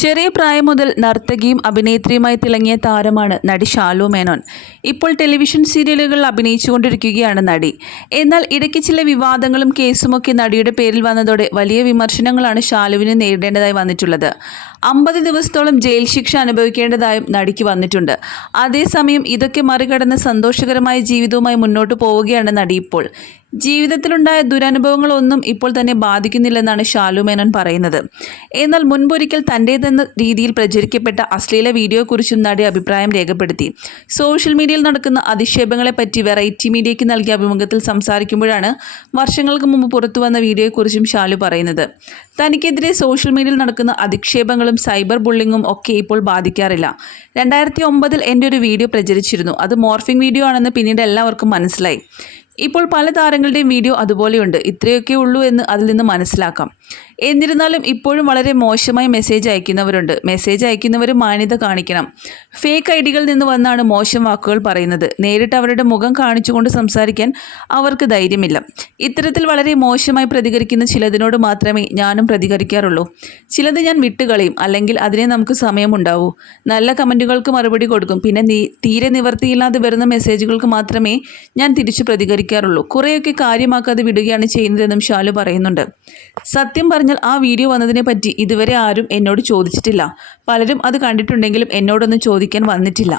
ചെറിയ പ്രായം മുതൽ നർത്തകിയും അഭിനേത്രിയുമായി തിളങ്ങിയ താരമാണ് നടി ഷാലു മേനോൻ. ഇപ്പോൾ ടെലിവിഷൻ സീരിയലുകളിൽ അഭിനയിച്ചുകൊണ്ടിരിക്കുകയാണ് നടി. എന്നാൽ ഇടയ്ക്ക് ചില വിവാദങ്ങളും കേസുമൊക്കെ നടിയുടെ പേരിൽ വന്നതോടെ വലിയ വിമർശനങ്ങളാണ് ഷാലുവിന് നേരിടേണ്ടതായി വന്നിട്ടുള്ളത്. അമ്പത് ദിവസത്തോളം ജയിൽ ശിക്ഷ അനുഭവിക്കേണ്ടതായും നടിക്ക് വന്നിട്ടുണ്ട്. അതേസമയം ഇതൊക്കെ മറികടന്ന് സന്തോഷകരമായ ജീവിതവുമായി മുന്നോട്ട് പോവുകയാണ് നടി ഇപ്പോൾ. ജീവിതത്തിലുണ്ടായ ദുരനുഭവങ്ങളൊന്നും ഇപ്പോൾ തന്നെ ബാധിക്കുന്നില്ലെന്നാണ് ഷാലു മേനോൻ പറയുന്നത്. എന്നാൽ മുൻപൊരിക്കൽ തന്റേതെന്ന രീതിയിൽ പ്രചരിക്കപ്പെട്ട അശ്ലീല വീഡിയോയെക്കുറിച്ചും നടി അഭിപ്രായം രേഖപ്പെടുത്തി. സോഷ്യൽ മീഡിയയിൽ നടക്കുന്ന അധിക്ഷേപങ്ങളെപ്പറ്റി വെറൈറ്റി മീഡിയയ്ക്ക് നൽകിയ അഭിമുഖത്തിൽ സംസാരിക്കുമ്പോഴാണ് വർഷങ്ങൾക്ക് മുമ്പ് പുറത്തു വന്ന വീഡിയോയെക്കുറിച്ചും ഷാലു പറയുന്നത്. തനിക്കെതിരെ സോഷ്യൽ മീഡിയയിൽ നടക്കുന്ന അധിക്ഷേപങ്ങളും സൈബർ ബുള്ളിങ്ങും ഒക്കെ ഇപ്പോൾ ബാധിക്കാറില്ല. രണ്ടായിരത്തി ഒമ്പതിൽ എന്റെ ഒരു വീഡിയോ പ്രചരിച്ചിരുന്നു. അത് മോർഫിംഗ് വീഡിയോ ആണെന്ന് പിന്നീട് എല്ലാവർക്കും മനസ്സിലായി. ഇപ്പോൾ പല താരങ്ങളുടെയും വീഡിയോ അതുപോലെയുണ്ട്. ഇത്രയൊക്കെ ഉള്ളൂ എന്ന് അതിൽ നിന്ന് മനസ്സിലാക്കാം. എന്നിരുന്നാലും ഇപ്പോഴും വളരെ മോശമായി മെസ്സേജ് അയക്കുന്നവരുണ്ട്. മെസ്സേജ് അയക്കുന്നവർ മാന്യത കാണിക്കണം. ഫേക്ക് ഐ നിന്ന് വന്നാണ് മോശം വാക്കുകൾ പറയുന്നത്. നേരിട്ട് അവരുടെ മുഖം കാണിച്ചുകൊണ്ട് സംസാരിക്കാൻ അവർക്ക് ധൈര്യമില്ല. ഇത്തരത്തിൽ വളരെ മോശമായി പ്രതികരിക്കുന്ന ചിലതിനോട് മാത്രമേ ഞാനും പ്രതികരിക്കാറുള്ളൂ. ചിലത് ഞാൻ വിട്ടുകളയും. അല്ലെങ്കിൽ അതിനെ നമുക്ക് സമയമുണ്ടാവൂ. നല്ല കമന്റുകൾക്ക് മറുപടി കൊടുക്കും. പിന്നെ നീ തീരെ നിവർത്തിയില്ലാതെ വരുന്ന മെസ്സേജുകൾക്ക് മാത്രമേ ഞാൻ തിരിച്ചു പ്രതികരിക്കാറുള്ളൂ. കുറേയൊക്കെ കാര്യമാക്കാതെ വിടുകയാണ് ചെയ്യുന്നതെന്നും ഷാലു പറയുന്നുണ്ട്. സത്യം പറഞ്ഞാൽ ആ വീഡിയോ വന്നതിനെ പറ്റി ഇതുവരെ ആരും എന്നോട് ചോദിച്ചിട്ടില്ല. പലരും അത് കണ്ടിട്ടുണ്ടെങ്കിലും എന്നോടൊന്നും ചോദിക്കാൻ വന്നിട്ടില്ല.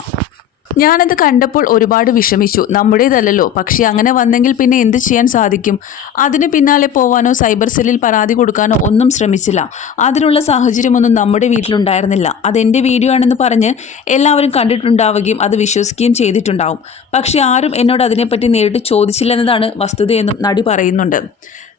ഞാനത് കണ്ടപ്പോൾ ഒരുപാട് വിഷമിച്ചു. നമ്മുടേതല്ലല്ലോ. പക്ഷേ അങ്ങനെ വന്നെങ്കിൽ പിന്നെ എന്ത് ചെയ്യാൻ സാധിക്കും? അതിന് പിന്നാലെ പോവാനോ സൈബർ സെല്ലിൽ പരാതി കൊടുക്കാനോ ഒന്നും ശ്രമിച്ചില്ല. അതിനുള്ള സാഹചര്യമൊന്നും നമ്മുടെ വീട്ടിലുണ്ടായിരുന്നില്ല. അതെന്റെ വീഡിയോ ആണെന്ന് പറഞ്ഞ് എല്ലാവരും കണ്ടിട്ടുണ്ടാവുകയും അത് വിശ്വസിക്കുകയും ചെയ്തിട്ടുണ്ടാവും. പക്ഷേ ആരും എന്നോട് അതിനെപ്പറ്റി നേരിട്ട് ചോദിച്ചില്ലെന്നതാണ് വസ്തുതയെന്നും നടി പറയുന്നുണ്ട്.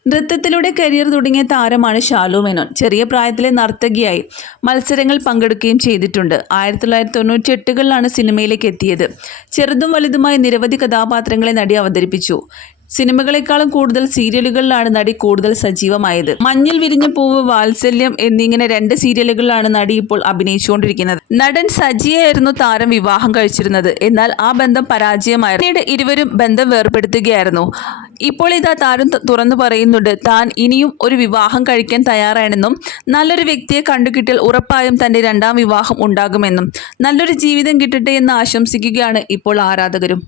നൃത്തത്തിലൂടെ കരിയർ തുടങ്ങിയ താരമാണ് ഷാലു മേനോൻ. ചെറിയ പ്രായത്തിലെ നർത്തകിയായി മത്സരങ്ങൾ പങ്കെടുക്കുകയും ചെയ്തിട്ടുണ്ട്. ആയിരത്തി തൊള്ളായിരത്തി തൊണ്ണൂറ്റി എട്ടുകളിലാണ് സിനിമയിലേക്ക് എത്തിയത്. ചെറുതും വലുതുമായ നിരവധി കഥാപാത്രങ്ങളെ നടി അവതരിപ്പിച്ചു. സിനിമകളെക്കാളും കൂടുതൽ സീരിയലുകളിലാണ് നടി കൂടുതൽ സജീവമായത്. മഞ്ഞിൽ വിരിഞ്ഞ പൂവ് വാത്സല്യം എന്നിങ്ങനെ രണ്ട് സീരിയലുകളിലാണ് നടി ഇപ്പോൾ അഭിനയിച്ചുകൊണ്ടിരിക്കുന്നത്. നടൻ സജിയായിരുന്നു താരം വിവാഹം കഴിച്ചിരുന്നത്. എന്നാൽ ആ ബന്ധം പരാജയമായിരുന്നു പിന്നീട് ഇരുവരും ബന്ധം വേർപെടുത്തുകയായിരുന്നു. ഇപ്പോൾ ഇതാ താരം തുറന്നു പറയുന്നുണ്ട് താൻ ഇനിയും ഒരു വിവാഹം കഴിക്കാൻ തയ്യാറാണെന്നും നല്ലൊരു വ്യക്തിയെ കണ്ടുകിട്ടിയാൽ ഉറപ്പായും തന്റെ രണ്ടാം വിവാഹം ഉണ്ടാകുമെന്നും നല്ലൊരു ജീവിതം കിട്ടട്ടെ എന്ന് ആശംസിക്കുകയാണ് ഇപ്പോൾ ആരാധകരും.